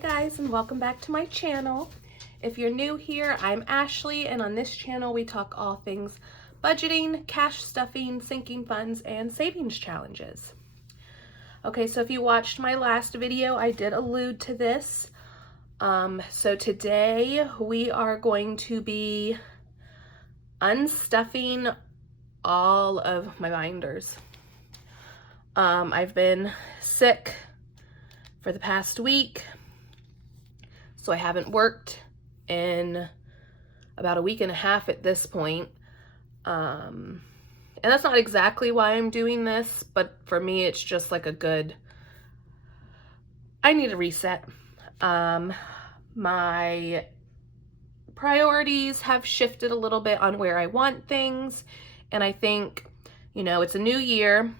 Hi guys, and welcome back to my channel. If you're new here, I'm Ashley, and on this channel we talk all things budgeting, cash stuffing, sinking funds, and savings challenges. Okay, so if you watched my last video, I did allude to this. So today we are going to be unstuffing all of my binders. I've been sick for the past week, so I haven't worked in about a week and a half at this point. And that's not exactly why I'm doing this, but for me it's just like I need a reset. My priorities have shifted a little bit on where I want things, and I think, it's a new year,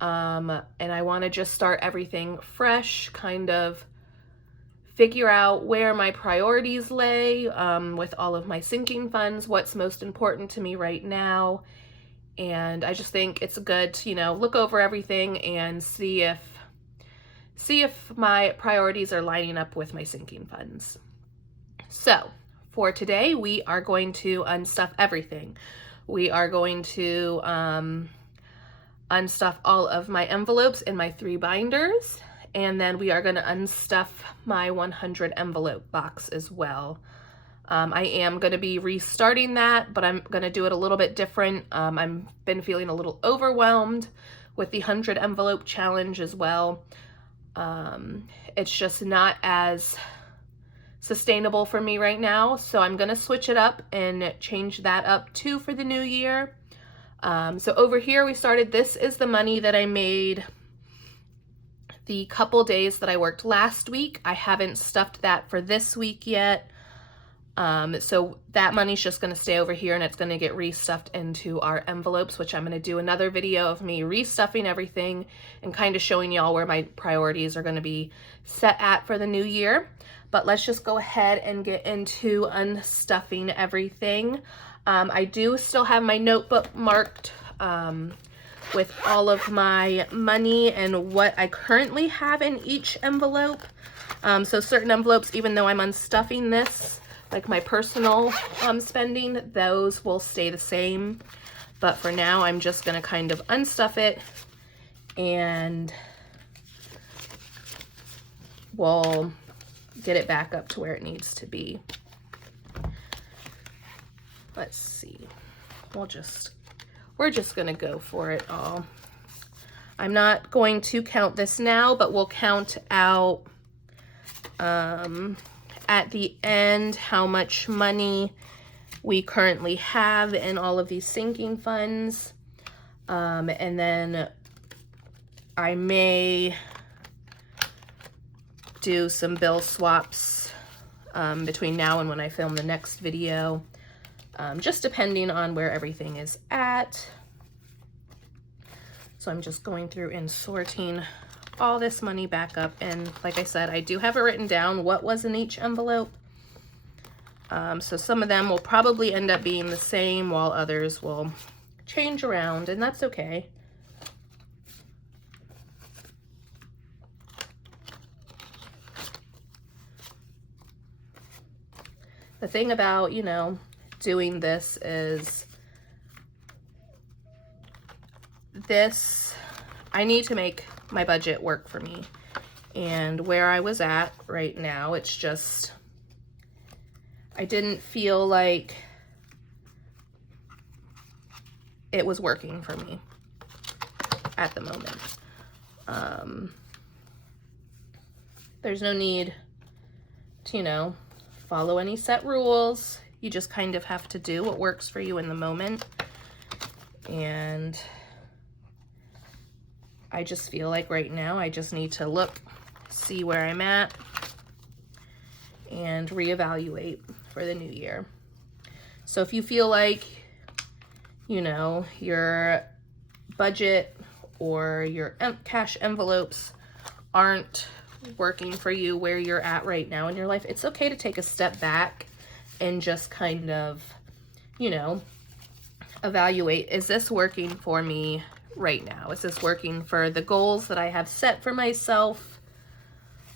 and I want to just start everything fresh, kind of figure out where my priorities lay with all of my sinking funds, what's most important to me right now. And I just think it's good to, look over everything and see if my priorities are lining up with my sinking funds. So for today, we are going to unstuff everything. We are going to unstuff all of my envelopes in my 3 binders, and then we are going to unstuff my 100 envelope box as well. I am going to be restarting that, but I'm going to do it a little bit different. I've been feeling a little overwhelmed with the 100 envelope challenge as well. It's just not as sustainable for me right now, so I'm going to switch it up and change that up too for the new year. So over here we started, this is the money that I made the couple days that I worked last week. I haven't stuffed that for this week yet. So that money's just going to stay over here, and it's going to get restuffed into our envelopes, which I'm going to do another video of me restuffing everything and kind of showing y'all where my priorities are going to be set at for the new year. But let's just go ahead and get into unstuffing everything. I do still have my notebook marked with all of my money and what I currently have in each envelope. So certain envelopes, even though I'm unstuffing this, like my personal spending, those will stay the same. But for now, I'm just going to kind of unstuff it, and we'll get it back up to where it needs to be. Let's see. We're just going to go for it all. I'm not going to count this now, but we'll count out at the end how much money we currently have in all of these sinking funds. And then I may do some bill swaps between now and when I film the next video, just depending on where everything is at. So I'm just going through and sorting all this money back up, and like I said, I do have it written down what was in each envelope. So some of them will probably end up being the same, while others will change around, and that's okay. The thing about, doing this is I need to make my budget work for me. And where I was at right now, it's just, I didn't feel like it was working for me at the moment. There's no need to, follow any set rules. You just kind of have to do what works for you in the moment. And I just feel like right now I just need to look, see where I'm at, and reevaluate for the new year. So if you feel like, your budget or your cash envelopes aren't working for you where you're at right now in your life, it's okay to take a step back and just kind of, evaluate, is this working for me right now? Is this working for the goals that I have set for myself?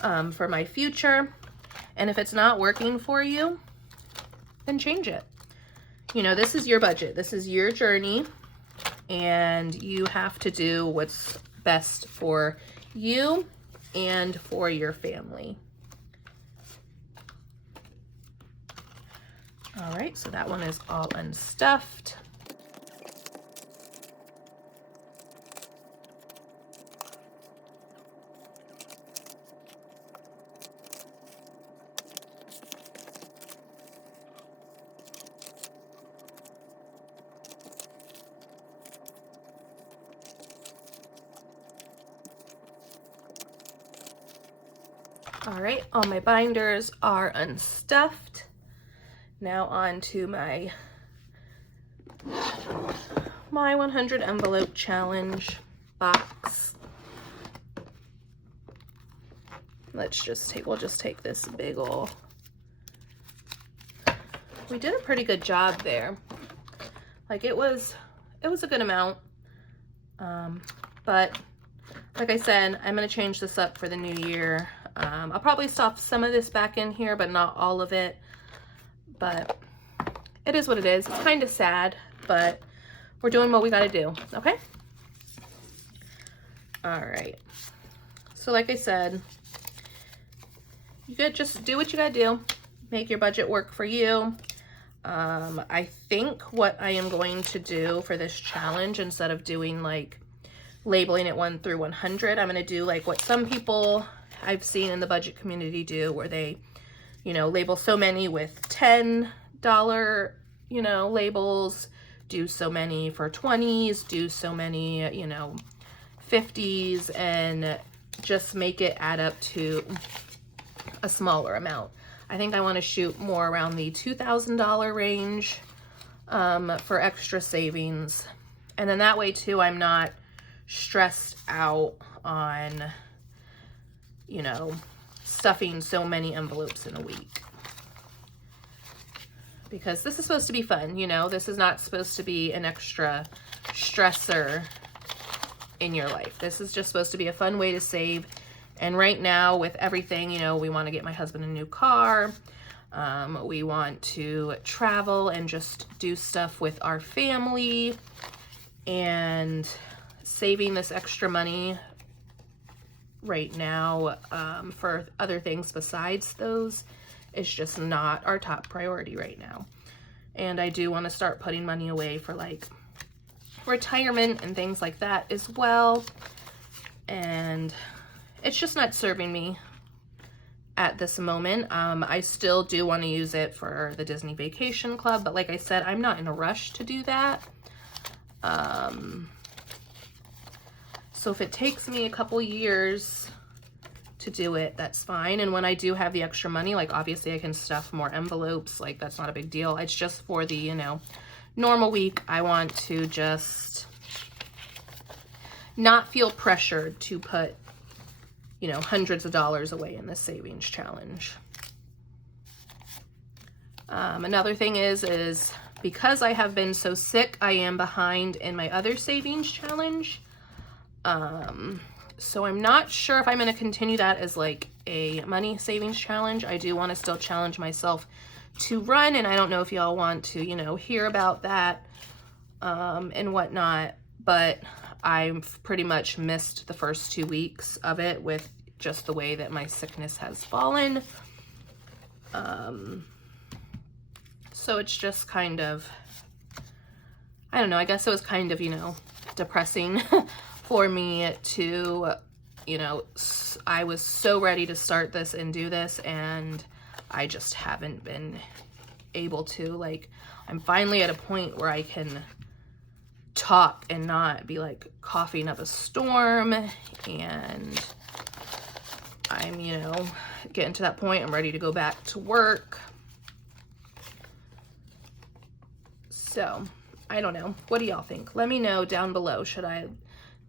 for my future. And if it's not working for you, then change it. You know, this is your budget. This is your journey, and you have to do what's best for you and for your family. All right, so that one is all unstuffed. All right, all my binders are unstuffed. Now on to my 100 envelope challenge box. We'll just take this big ol'. We did a pretty good job there. Like it was a good amount. But like I said, I'm gonna change this up for the new year. I'll probably stuff some of this back in here, but not all of it. But it is what it is. It's kind of sad, but we're doing what we gotta do, okay? All right. So like I said, you could just do what you gotta do. Make your budget work for you. I think what I am going to do for this challenge, instead of doing like labeling it 1 through 100, I'm gonna do like what some people I've seen in the budget community do, where they, you know, label so many with $10, you know, labels, do so many for 20s, do so many, you know, 50s, and just make it add up to a smaller amount. I think I want to shoot more around the $2,000 range for extra savings. And then that way too, I'm not stressed out on, you know, stuffing so many envelopes in a week. Because this is supposed to be fun, you know, this is not supposed to be an extra stressor in your life. This is just supposed to be a fun way to save. And right now with everything, you know, we want to get my husband a new car. We want to travel and just do stuff with our family, and saving this extra money right now for other things besides those is just not our top priority right now. And I do want to start putting money away for like retirement and things like that as well. And it's just not serving me at this moment. I still do want to use it for the Disney Vacation Club, but like I said, I'm not in a rush to do that. So if it takes me a couple years to do it, that's fine. And when I do have the extra money, like obviously I can stuff more envelopes, like that's not a big deal. It's just for the, you know, normal week, I want to just not feel pressured to put, you know, hundreds of dollars away in this savings challenge. Another thing is because I have been so sick, I am behind in my other savings challenge. So I'm not sure if I'm going to continue that as like a money savings challenge. I do want to still challenge myself to run, and I don't know if y'all want to, you know, hear about that, and whatnot, but I've pretty much missed the first 2 weeks of it with just the way that my sickness has fallen. So it's just kind of, I don't know, I guess it was kind of, you know, depressing for me to, you know, I was so ready to start this and do this, and I just haven't been able to. Like, I'm finally at a point where I can talk and not be like coughing up a storm, and I'm, you know, getting to that point. I'm ready to go back to work. So I don't know. What do y'all think? Let me know down below. Should I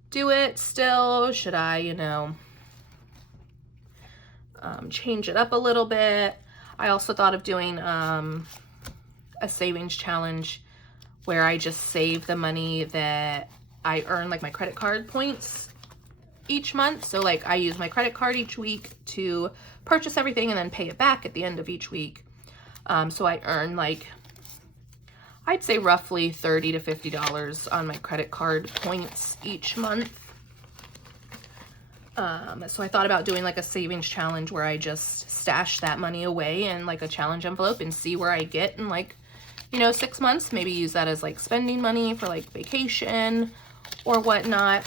do it still? Should I, you know, change it up a little bit? I also thought of doing a savings challenge where I just save the money that I earn, like my credit card points, each month. So like I use my credit card each week to purchase everything and then pay it back at the end of each week. So I earn like, I'd say roughly $30 to $50 on my credit card points each month. So I thought about doing like a savings challenge where I just stash that money away in like a challenge envelope and see where I get in like, you know, 6 months. Maybe use that as like spending money for like vacation or whatnot.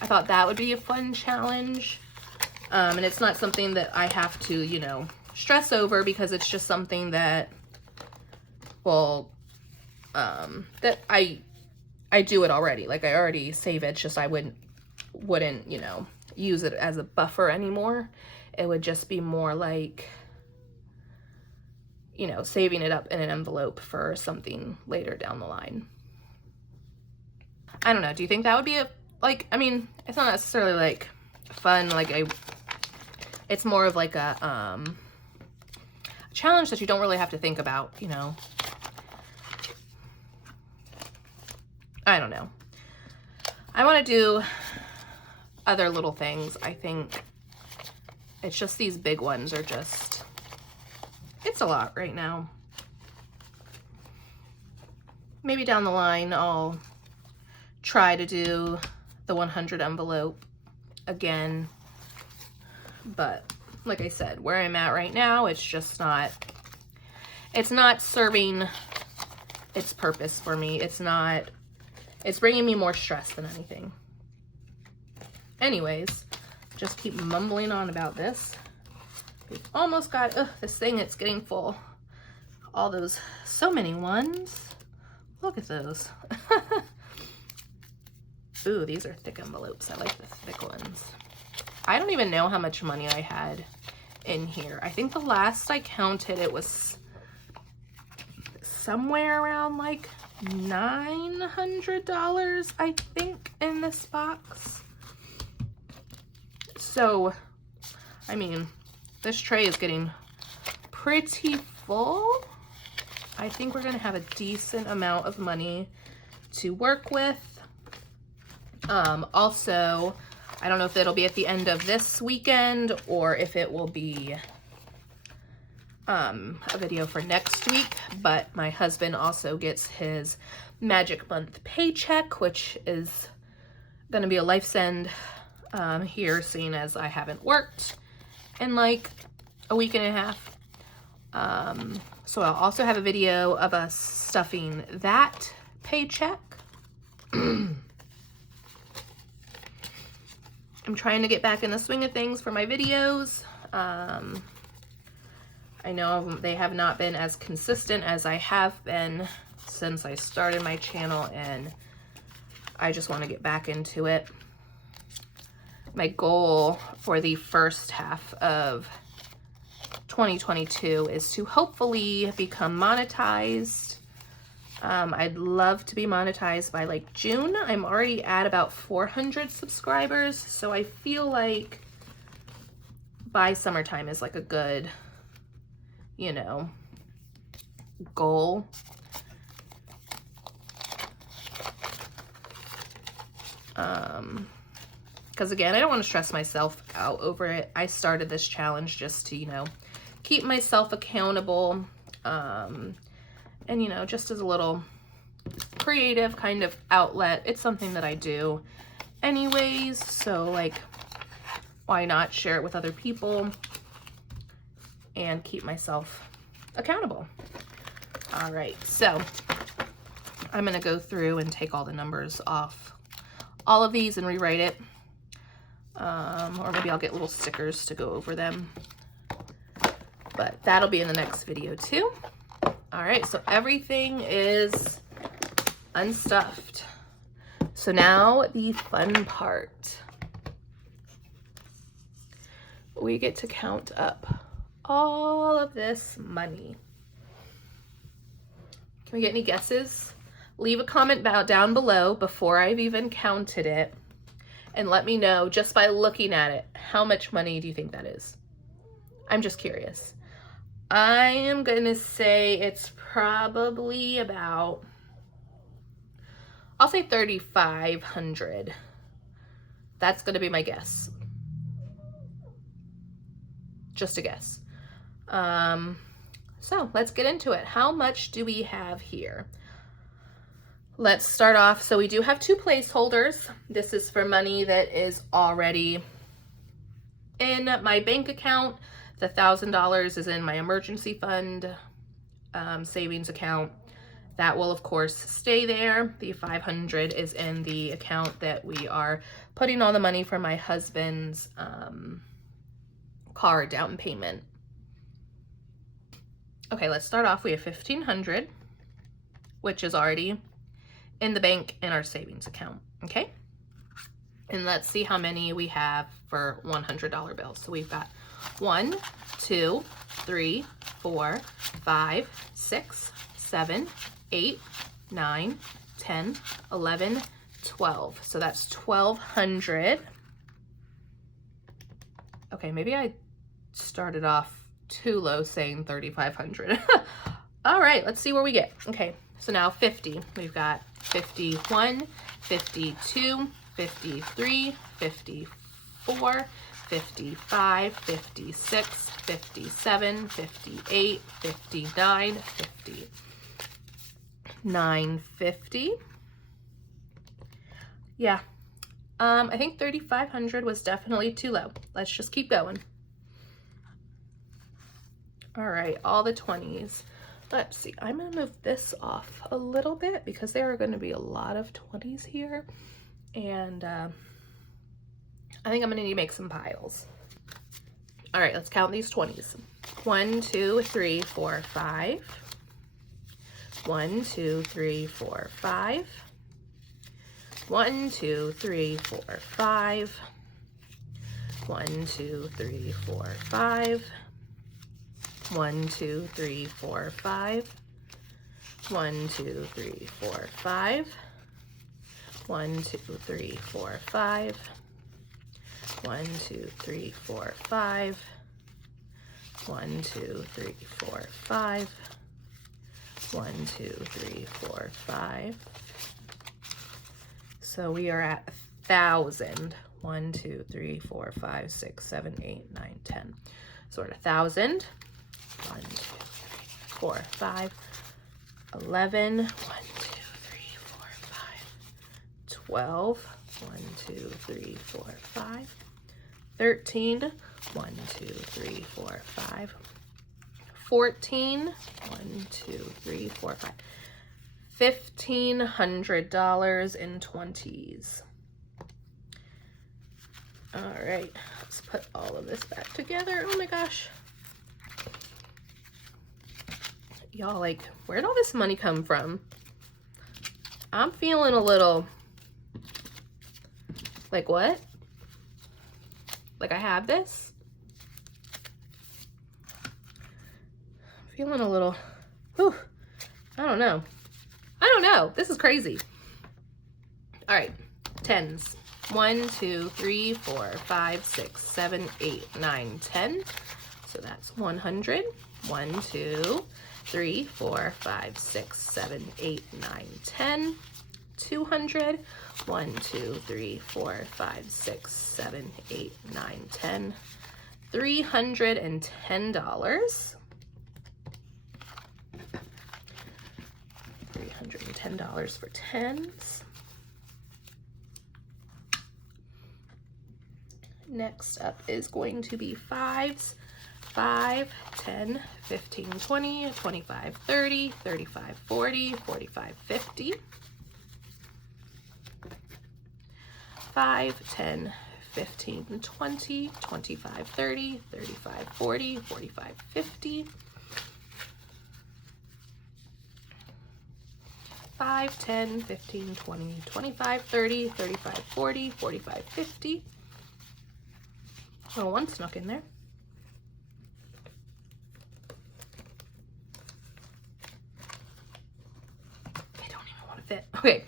I thought that would be a fun challenge. And it's not something that I have to, you know, stress over, because it's just something that, well, that I do it already. Like I already save it. It's just I wouldn't, you know, use it as a buffer anymore. It would just be more like, you know, saving it up in an envelope for something later down the line. I don't know. Do you think that would be a, like, I mean, it's not necessarily like fun, like it's more of like a challenge that you don't really have to think about, you know. I don't know. I want to do other little things. I think it's just these big ones are just, it's a lot right now. Maybe down the line I'll try to do the 100 envelope again, but like I said, where I'm at right now, it's just not, it's not serving its purpose for me. It's not, it's bringing me more stress than anything. Anyways, just keep mumbling on about this. We've almost got, this thing, it's getting full. All those, so many ones. Look at those. Ooh, these are thick envelopes. I like the thick ones. I don't even know how much money I had in here. I think the last I counted, it was somewhere around like $900, I think, in this box. So, I mean, this tray is getting pretty full. I think we're gonna have a decent amount of money to work with. Also, I don't know if it'll be at the end of this weekend or if it will be a video for next week, but my husband also gets his Magic Month paycheck, which is gonna be a life send here, seeing as I haven't worked in like a week and a half. So I'll also have a video of us stuffing that paycheck. I'm trying to get back in the swing of things for my videos. I know they have not been as consistent as I have been since I started my channel, and I just want to get back into it. My goal for the first half of 2022 is to hopefully become monetized. I'd love to be monetized by like June. I'm already at about 400 subscribers, so I feel like by summertime is like a good, you know, goal. Because again, I don't want to stress myself out over it. I started this challenge just to, you know, keep myself accountable, and, you know, just as a little creative kind of outlet. It's something that I do anyways, so like, why not share it with other people and keep myself accountable? All right, so I'm gonna go through and take all the numbers off all of these and rewrite it, or maybe I'll get little stickers to go over them, but that'll be in the next video too. All right, so everything is unstuffed. So now the fun part. We get to count up all of this money. Can we get any guesses? Leave a comment down below before I've even counted it, and let me know just by looking at it, how much money do you think that is? I'm just curious. I am gonna say it's probably about, I'll say 3,500. That's going to be my guess. Just a guess. So let's get into it. How much do we have here? Let's start off. So we do have 2 placeholders. This is for money that is already in my bank account. The $1,000 is in my emergency fund savings account. That will of course stay there. The $500 is in the account that we are putting all the money for my husband's car down payment. Okay, let's start off. We have $1,500, which is already in the bank in our savings account, okay? And let's see how many we have for $100 bills. So we've got 1, 2, 3, 4, 5, 6, 7, 8, 9, 10, 11, 12. So that's 1,200. Okay, maybe I started off too low saying 3,500. All right, let's see where we get. Okay, so now 50. We've got 51, 52, 53, 54, 55, 56, 57, 58, 59, 50. 950. Yeah, I think 3,500 was definitely too low. Let's just keep going. All right, all the 20s. Let's see, I'm gonna move this off a little bit because there are gonna be a lot of 20s here. And I think I'm gonna need to make some piles. All right, let's count these 20s. 1, 2, 3, 4, 5. 1, 2, 3, 4, 5. 1, 2, 3, 4, 5. 1, 2, 3, 4, 5. 1, 2, 3, 4, 5. 1, 2, 3, 4, 5. 1, 2, 3, 4, 5. 1, 2, 3, 4, 5. 1, 2, 3, 4, 5. 1, 2, 3, 4, 5. So we are at 1,000. 1, 2, 3, 4, 5, 6, 7, 8, 9, 10. So we're at 1,000. 1, 2, 3, 4, 5, 11. 1, 2, 3, 4, 5, 12. 1, 2, 3, 4, 5, 13. 1, 2, 3, 4, 5, 14. 1, 2, 3, 4, 5. $1,500 in 20s. All right, let's put all of this back together. Oh my gosh. Y'all, like, where'd all this money come from? I'm feeling a little, like, what? Like, I have this? I'm feeling a little, whew, I don't know. This is crazy. All right, 10s. 1, 2, 3, 4, 5, 6, 7, 8, 9, 10. So that's 100. 1, 2, 3, 4, 5, 6, 7, 8, 9, 10. 200. 1, 2, 3, 4, 5, 6, 7, 8, 9, 10. $310. $310 for 10s. Next up is going to be 5s. 5, 10, 15, 20, 25, 30, 35, 40, 45, 50. 5, 10, 15, 20, 25, 30, 35, 40, 45, 50. 5, 10, 15, 20, 25, 30, 35, 40, 45, 50. Oh, one snuck in there. I don't even want to fit. Okay.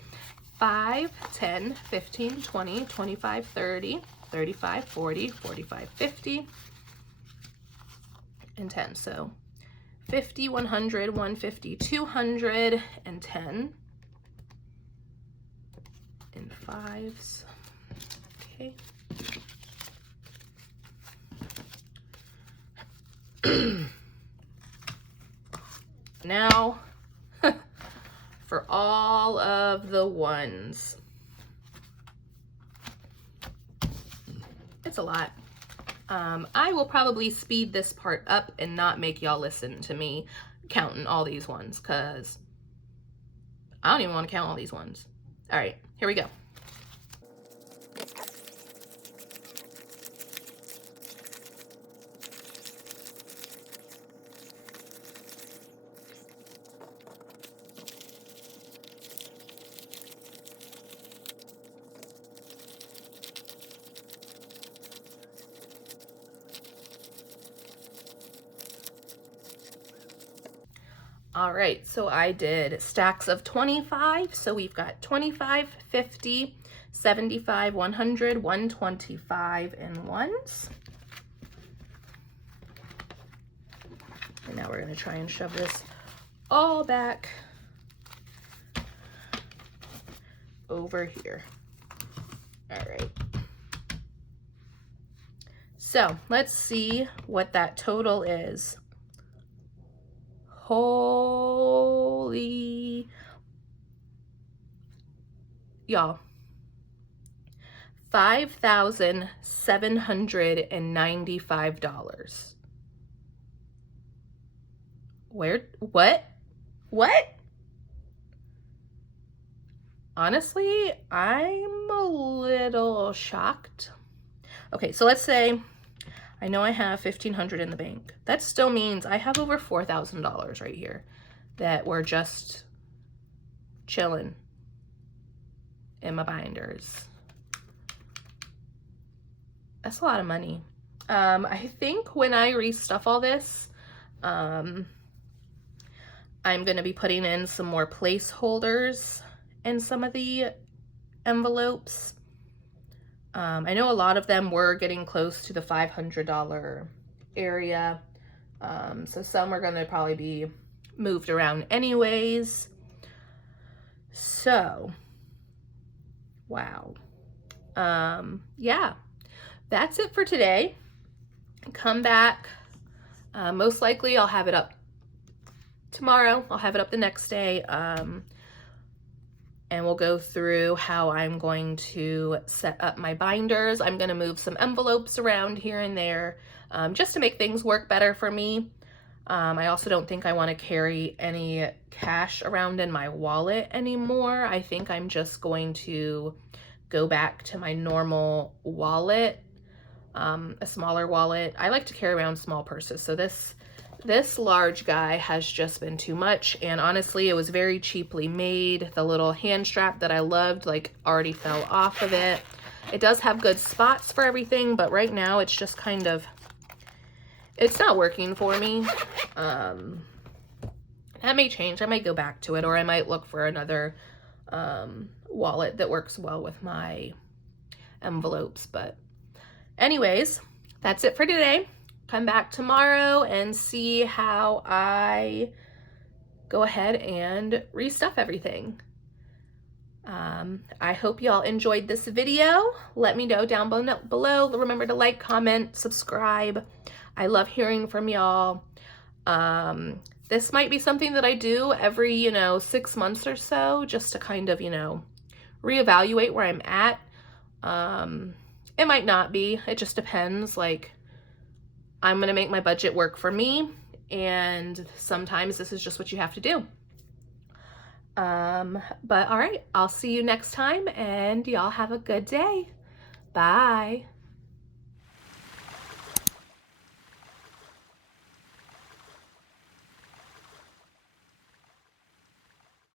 5, 10, 15, 20, 25, 30, 35, 40, 45, 50, and 10. So 50, 100, 150, 200, and 10. In 5s. okay? Now, for all of the ones. It's a lot. I will probably speed this part up and not make y'all listen to me counting all these ones, because I don't even want to count all these ones. All right, here we go. All right, so I did stacks of 25. So we've got 25, 50, 75, 100, 125 in ones. And now we're gonna try and shove this all back over here. All right. So let's see what that total is. Holy, y'all, $5,795. Where, what? Honestly, I'm a little shocked. Okay, so let's say I know I have $1,500 in the bank. That still means I have over $4,000 right here that we're just chilling in my binders. That's a lot of money. I think when I restuff all this, I'm gonna be putting in some more placeholders in some of the envelopes. I know a lot of them were getting close to the $500 area. So some are gonna probably be moved around anyways. So, wow. Yeah, that's it for today. Come back. Most likely I'll have it up tomorrow. I'll have it up the next day. And we'll go through how I'm going to set up my binders. I'm gonna move some envelopes around here and there just to make things work better for me. I also don't think I wanna carry any cash around in my wallet anymore. I think I'm just going to go back to my normal wallet, a smaller wallet. I like to carry around small purses, so this large guy has just been too much, and honestly it was very cheaply made. The little hand strap that I loved like already fell off of it. It does have good spots for everything, but right now it's just kind of, it's not working for me. That may change. I might go back to it, or I might look for another wallet that works well with my envelopes. But anyways, that's it for today. Come back tomorrow and see how I go ahead and restuff everything. I hope y'all enjoyed this video. Let me know down below. Remember to like, comment, subscribe. I love hearing from y'all. This might be something that I do every, 6 months or so, just to kind of, reevaluate where I'm at. It might not be. It just depends. Like, I'm gonna make my budget work for me, and sometimes this is just what you have to do. But all right, I'll see you next time, and y'all have a good day. Bye.